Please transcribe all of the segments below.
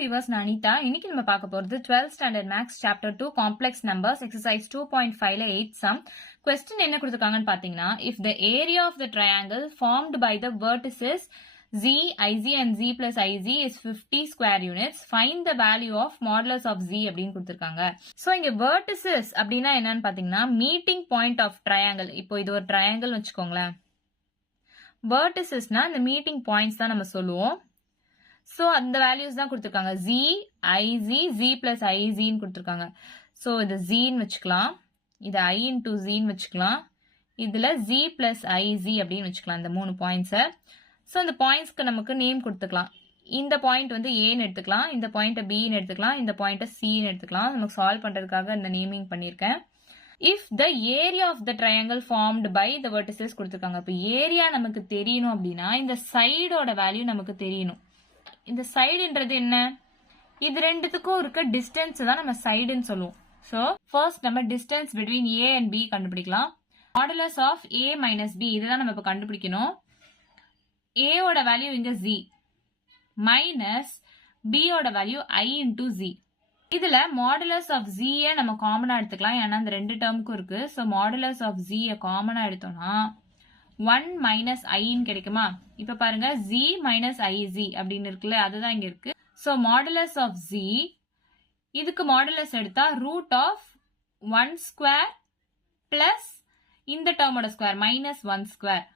viewers, நான் அனிதா. இன்னைக்கு நம்ம பார்க்க போறது 12th standard maths chapter 2 complex numbers exercise 2.5 ல 8 sum. Question என்ன கொடுத்திருக்காங்கன்னு பாத்தீங்கன்னா, if the area of the triangle formed by the vertices z, iz and z plus iz is 50 square units, find the value of modulus of z அப்படின்னு கொடுத்திருக்காங்க. So இங்க vertices அப்படின்னா என்னன்னு பாத்தீங்கன்னா, meeting point of triangle. இப்போ இது ஒரு triangle வச்சுக்கோங்களேன். verticesனா இந்த meeting points தான் நம்ம சொல்லுவோம். So, அந்த values தான் கொடுத்திருக்காங்க. z, iz, z plus iz ன்னு கொடுத்திருக்காங்க. So, இது z ன்னு வச்சுக்கலாம். இது i into z ன்னு வச்சுக்கலாம். இதுல z plus iz அப்படின்னு வச்சுக்கலாம். இந்த 3 points. So, இந்த pointsக்கு நமக்கு நேம் கொடுத்துக்கலாம். இந்த பாயிண்ட் வந்து a ன்னு எடுத்துக்கலாம். இந்த பாயிண்ட b ன்னு எடுத்துக்கலாம். இந்த பாயிண்ட c ன்னு எடுத்துக்கலாம். நமக்கு சால்வ் பண்றதுக்காக இந்த நேமிங் பண்ணிருக்கேன். If the area of the triangle formed by the vertices கொடுத்திருக்காங்க. அப்ப ஏரியா நமக்கு தெரியணும் அப்படின்னா இந்த சைடோட வேல்யூ நமக்கு தெரியணும். இந்த சைடுன்றது என்ன? இது ரெண்டுத்துக்கும் இருக்க டிஸ்டன்ஸ் தான் நம்ம சைடுன்னு சொல்லுவோம். சோ ஃபர்ஸ்ட் நம்ம distance between a and b கண்டுபிடிக்கலாம். Modulus of a minus b இதுதான் நம்ம இப்ப கண்டுபிடிக்கணும். a ஓட வேல்யூ இங்க z மைனஸ் b ஓட வேல்யூ i into z. இதுல மாடுலஸ் ஆஃப் z நம்ம காமனா எடுத்துக்கலாம். ஏன்னா இந்த ரெண்டு டேர்முக்கும் இருக்கு. சோ மாடுலஸ் ஆஃப் z காமனா எடுத்தோம்னா 1 minus i கிடைக்குமா? இப்ப பாருங்க z minus iz அப்படின்னு இருக்குல்ல, அதுதான் இங்க இருக்கு. So modulus of z இதுக்கு மாடுலஸ் எடுத்தா root of 1 square plus இந்த டேர்மோட square minus 1 square.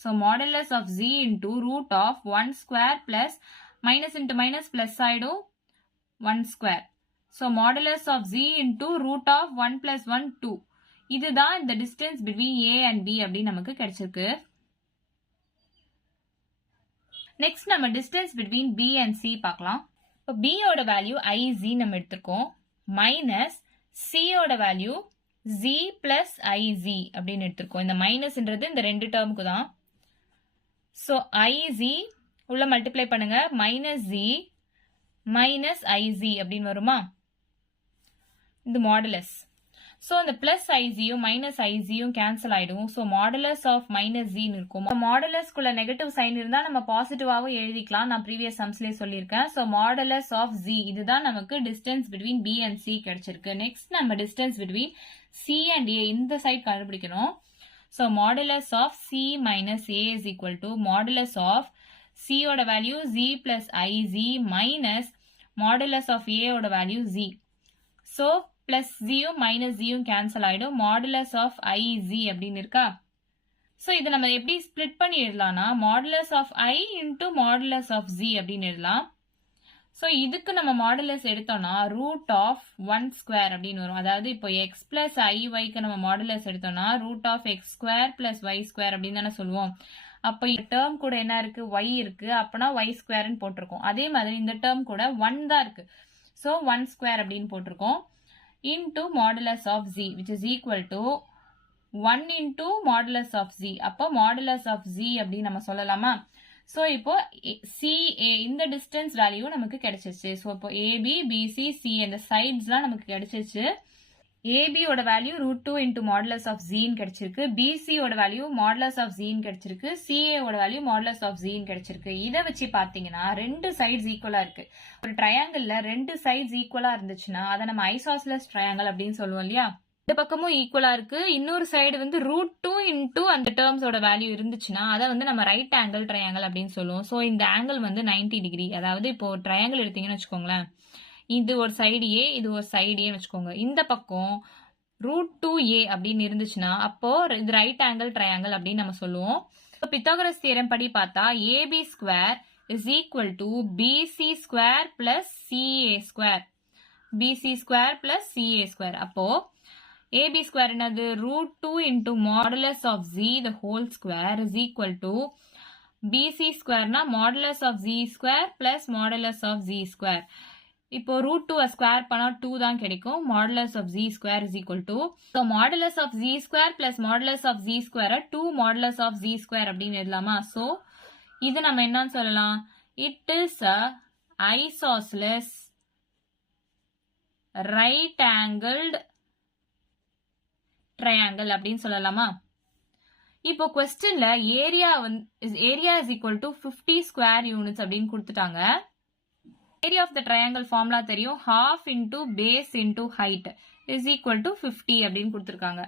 So modulus of z into root of 1 square plus minus into minus plus ஆயிடும் 1 square. So modulus of z into root of 1 plus 1 2. இதுதான் இந்த distance between a and b அப்படின்னு நமக்கு கிடைச்சிருக்கு. Next நம்ம distance between b and c பார்க்கலாம். இப்போ b ஓட வேல்யூ iz நம்ம எடுத்துக்கோம் மைனஸ் c ஓட வேல்யூ z plus iz அப்படின்னு எடுத்துக்கோம். இந்த மைனஸ்ன்றது இந்த ரெண்டு டேர்முக்கு தான். ஸோ iz உள்ள மல்டிப்ளை பண்ணுங்க மைனஸ் z மைனஸ் iz அப்படின்னு வருமா? இந்த மாடுலஸ். So, இந்த plus iz-யும் minus iz-யும் cancel ஆயிடும். So, modulus of minus z இருக்கும். modulus குள்ள negative sign இருந்தா நம்ம பாசிட்டிவாவும் எழுதிக்கலாம். நான் previous sumsலயே சொல்லியிருக்கேன். So, modulus of z இதுதான் நமக்கு distance between b and c கிடைச்சிருக்கு. Next நம்ம distance between c and a இந்த side கண்டுபிடிக்கணும். So, modulus of c minus a is equal to modulus of c ஓட value z plus iz minus modulus of a ஓட value z. So, plus z-யும் minus z-யும் cancel ஆயிடும். modulus of iz அப்படின்னு இருக்கா? So, இதை நம்ம எப்படி split பண்ணி எழுதலாம்னா modulus of i into modulus of z அப்படின்னு எழுதலாம். So, இதுக்கு நம்ம modulus எடுத்தோம்னா root of 1 square அப்படின்னு வரும். அதாவது இப்போ x plus iy-க்கு நம்ம modulus எடுத்தோம்னா root of x square plus y square அப்படின்னு தானே சொல்லுவோம். அப்போ இந்த டேர்ம் கூட என்ன இருக்கு? y இருக்கு. அப்பனா y squareன்னு போட்டிருக்கோம். அதே மாதிரி இந்த டேர்ம் கூட 1 தான் இருக்கு. So, 1 square அப்படின்னு போட்டிருக்கோம். into modulus of z which is equal to 1 into modulus of z. அப்போ modulus of z அப்படி நம்ம சொல்லலாமா? So, இப்போ CA இந்த distance value நமக்கு கிடைச்சிருச்சு. So, இப்போ AB, BC, C இந்த sides-லாம் நமக்கு கிடைச்சிருச்சு. AB ஓட value √2 into modulus of z ன்னு கிடைச்சிருக்கு. BC ஓட வேல்யூ modulus of z ன்னு கிடைச்சிருக்கு. CA ஓட வேல்யூ modulus of z ன்னு கிடைச்சிருக்கு. இதை வச்சு பாத்தீங்கன்னா ரெண்டு சைட்ஸ் ஈக்குவலா இருக்கு. ஒரு ட்ரையாங்கிள்ல ரெண்டு சைட்ஸ் ஈக்குவலா இருந்துச்சுன்னா அதை நம்ம ஐசோஸ்லஸ் ட்ரையாங்கிள் அப்படின்னு சொல்லுவோம் இல்லையா? இந்த பக்கமும் ஈக்குவலா இருக்கு. இன்னொரு சைடு வந்து √2 into அந்த டேர்ம்ஸோட வேல்யூ இருந்துச்சுன்னா அதை வந்து நம்ம ரைட் ஆங்கிள் ட்ரையாங்கிள் அப்படின்னு சொல்லுவோம். ஸோ இந்த ஆங்கிள் வந்து 90 டிகிரி. அதாவது இப்போ ட்ரையாங்கிள் எடுத்தீங்கன்னு வச்சுக்கோங்களேன், இது ஒரு சைடு ஏ, இது ஒரு சைடு ஏன்னு வச்சுக்கோங்க. இந்த பக்கம் √2a அப்படின்னு இருந்துச்சுன்னா அப்போ இது ரைட் ஆங்கிள் ட்ரையாங்கிள் அப்படின்னு நம்ம சொல்லுவோம். பித்தாகரஸ் தியரம் படி பார்த்தா ab square is equal to bc square plus ca square. bc square plus ca square. அப்போ ab ஸ்கொயர் என்னது? √2 into modulus of z the whole square is equal to bc ஸ்கொயர்னா modulus of z square plus modulus of z square. இப்போ √2 square பண்ணா 2 தான் கிடைக்கும். modulus of z square is equal to so modulus of z square plus modulus of z square 2 modulus of z square அப்படின்னு எழுதலாமா? So இது நம்ம என்னன்னு சொல்லலாம்? It is a isosceles right angled triangle அப்படின்னு சொல்லலாமா? இப்போ क्वेश्चनல area is equal to 50 square units அப்படின்னு கொடுத்துட்டாங்க. Area of the triangle formula தெரியும், half into base into height is equal to 50 அப்படின்னு கொடுத்துருக்காங்க.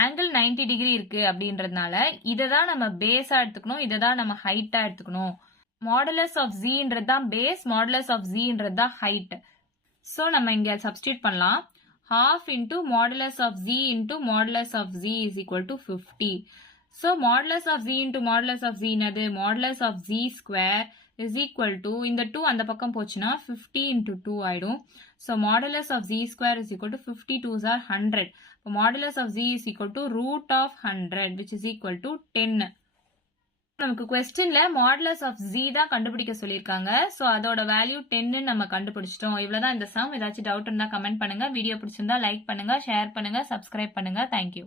ஆங்கிள் 90 டிகிரி இருக்கு அப்படின்றதுனால இதை தான் நம்ம பேஸா எடுத்துக்கணும், இதை தான் நம்ம ஹைட்டா எடுத்துக்கணும். மாடுலஸ் ஆஃப் ஜின்றது தான் பேஸ், மாடுலஸ் ஆஃப் ஜின்றது தான் ஹைட். ஸோ நம்ம இங்க சப்ஸ்டியூட் பண்ணலாம். half into modulus of z into modulus of z is equal to 50. So modulus of z into modulus of z என்னது? modulus of z square is equal to, இந்த 2 அந்த பக்கம் போச்சுன்னா 50 into 2 ஆயிடும். So modulus of z square is equal to 50 2s are 100. So modulus of z is equal to root of 100 which is equal to 10. நமக்கு क्वेश्चनல modulus of z தான் கண்டுபிடிக்க சொல்லிருக்காங்க. So அதோட வேல்யூ 10 நம்ம கண்டுபிடிச்சிட்டோம். இவ்வளவுதான் இந்த சம். ஏதாச்சும் டவுட் இருந்தா கமெண்ட் பண்ணுங்க. வீடியோ பிடிச்சிருந்தா லைக் பண்ணுங்க, ஷேர் பண்ணுங்க, சப்ஸ்கிரைப் பண்ணுங்க. தேங்க்யூ.